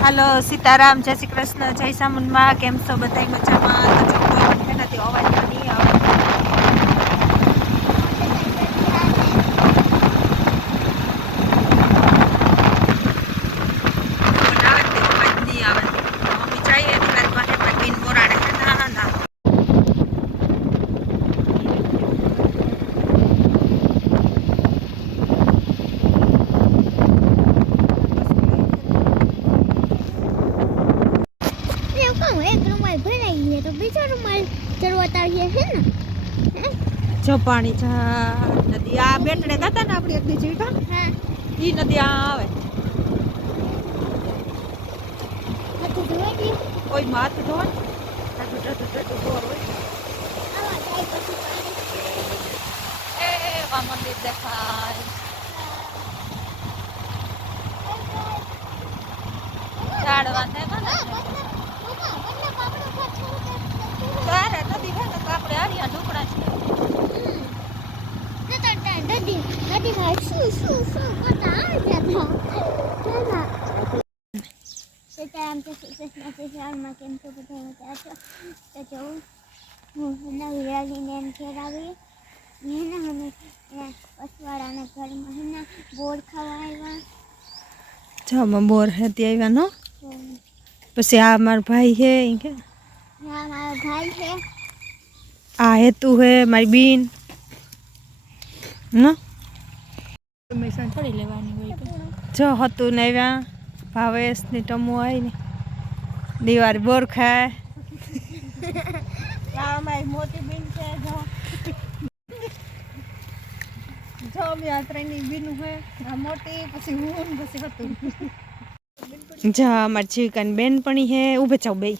હાલો સીતારામ જય શ્રી કૃષ્ણ જય સામુંડમાં કેમ છો? બધા મજામાં? જો પાણી નદી આ બેટડે હતા ને આપણી એક જીવતા ઈ નદી આ આવે. કોઈ માથ ધોવા મંદિર દેખાય ઝાડવા છે ને તારે નદી છે ને તો આપણે આરિયા ઢોકળા છે નદી નદી માં શું શું શું કરતા આવ્યા હતા સીતારામ જય શ્રી કૃષ્ણ જય શ્રી રામમાં કેમ બધા તો હું એના ઘરમાં હે બોર ખાવા આવ્યા જો બોર હતી આવ્યા નો? પછી આ મારો ભાઈ હે કે? આ મારો ભાઈ છે આ હેતુ હે મારી બીન. ન? પડી લેવાની હોય જો હતું ને આવ્યા ભાવેશની ટમુ આવી ને દિવાળી બોર ખાય. મોટી બીન છે જો. જો બે આ ત્રણની બીનું હે આ મોટી પછી હું પછી હતું. જા અમારી જીવિકાની બેનપણી હે ઊભે જાવ બે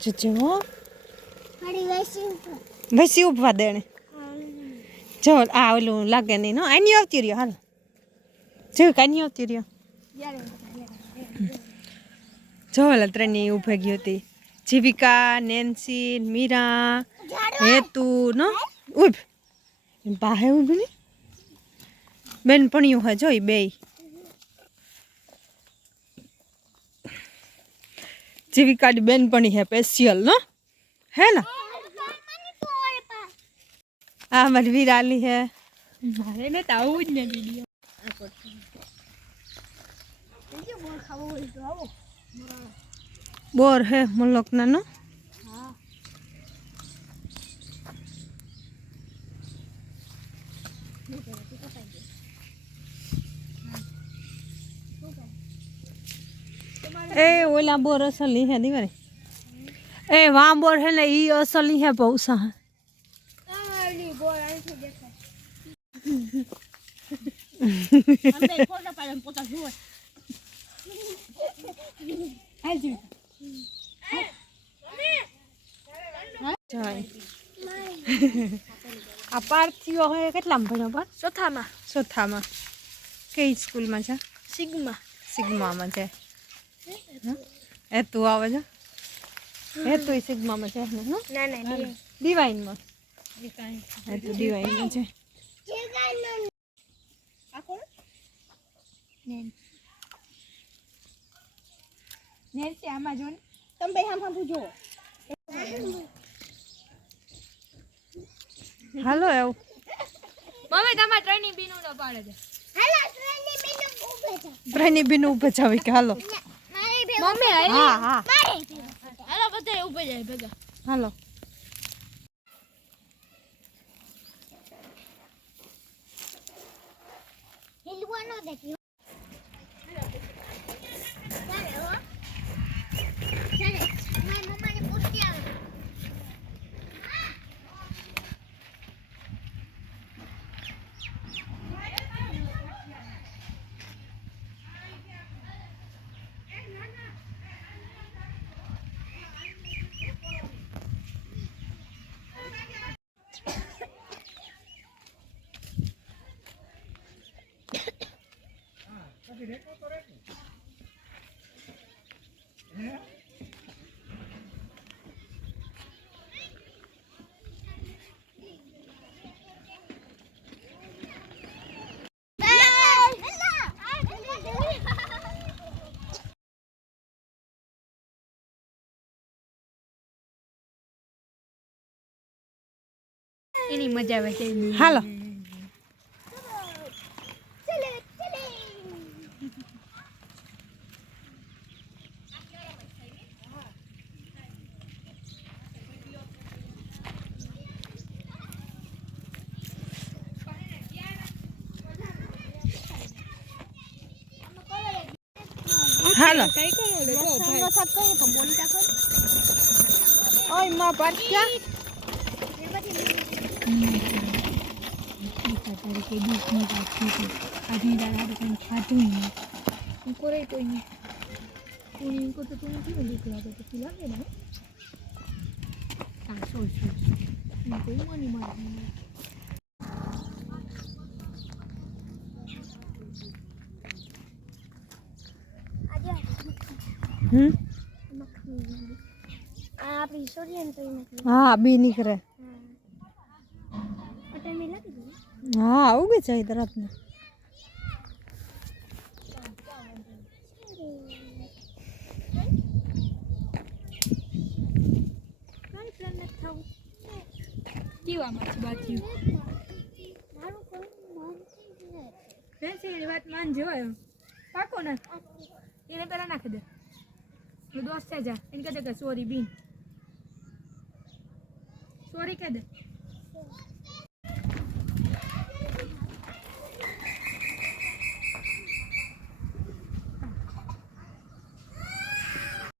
જો જો વેસી ઉભવા દેણે. જો, આ ઓલું લાગે નહીં, નો? આની આવતી રહ્યો, હાલ. જીવિકા આની આવતી રહ્યો? જો ઓલા ત્રણની ઊભે ગઈ હતી. જીવિકા, નેન્સી, મીરા, હેતુ, નો? ઉભ. બાહે ઊભી ને? બેનપણીઓ હે જોઈ બે જીવિકાની બેનપણી હે સ્પેશિયલ નો? હે ને? આ મરવી રાલી હે. મારે ને તો આવું જ ને વીડિયો બોર હે મુલક નાનો એ ઓલા બોર અસલી હે દીવારે. એ વા બોર હે ને ઈ અસલી હે પૌસા હે ફોટો પાડીને પોતા જુએ હાલ જીવ જાય આ પાર્થીઓ હોય કેટલામાં ભણ્યો પણ ચોથામાં. ચોથામાં. કઈ સ્કૂલમાં છે? સિગ્મા. સિગ્મામાં છે. એ તું આવે છે? એ તું સિગ્મામાં છે દિવાઈનમાં ના ના ડિવાઇનમાં એ તું ડિવાઇનમાં છે આ કોણ? નેન્સી આમાં જો તમે ભાઈ આમ આમ જુઓ હાલો એવું મમ્મી તમારે ટ્રેનિંગ બીનું ન પાડે છે હાલો બીનું ઊભે છે પ્રેની બીન ઉભે જાવી કે હાલો મમ્મી હા હા. હાલો બધા ઉભે જાય ભેગા. હાલો. એની મજા આવે હાલો. હાલો ઓય માં પાછા તરીકે દૂધની વાત થઈ આજની દાડા દુકાન ખાધું નહીં હું કરે કોઈ નહીં હું નહીં કરતો તો હું કેવું દુઃખ લાગે તો તું લાગે ને હા સોલ સોલ કોઈ મને મારું હમ? હા બી નીકળે. હા. ઉગી જાય તરત ને બાકી? મારું એની વાત માન જેવાય. પાકો ને. એને પેલા નાખી દે. నువ్వు దోస్త జా ఇన్క దగ్గర సారీ బీన్ సారీ కదా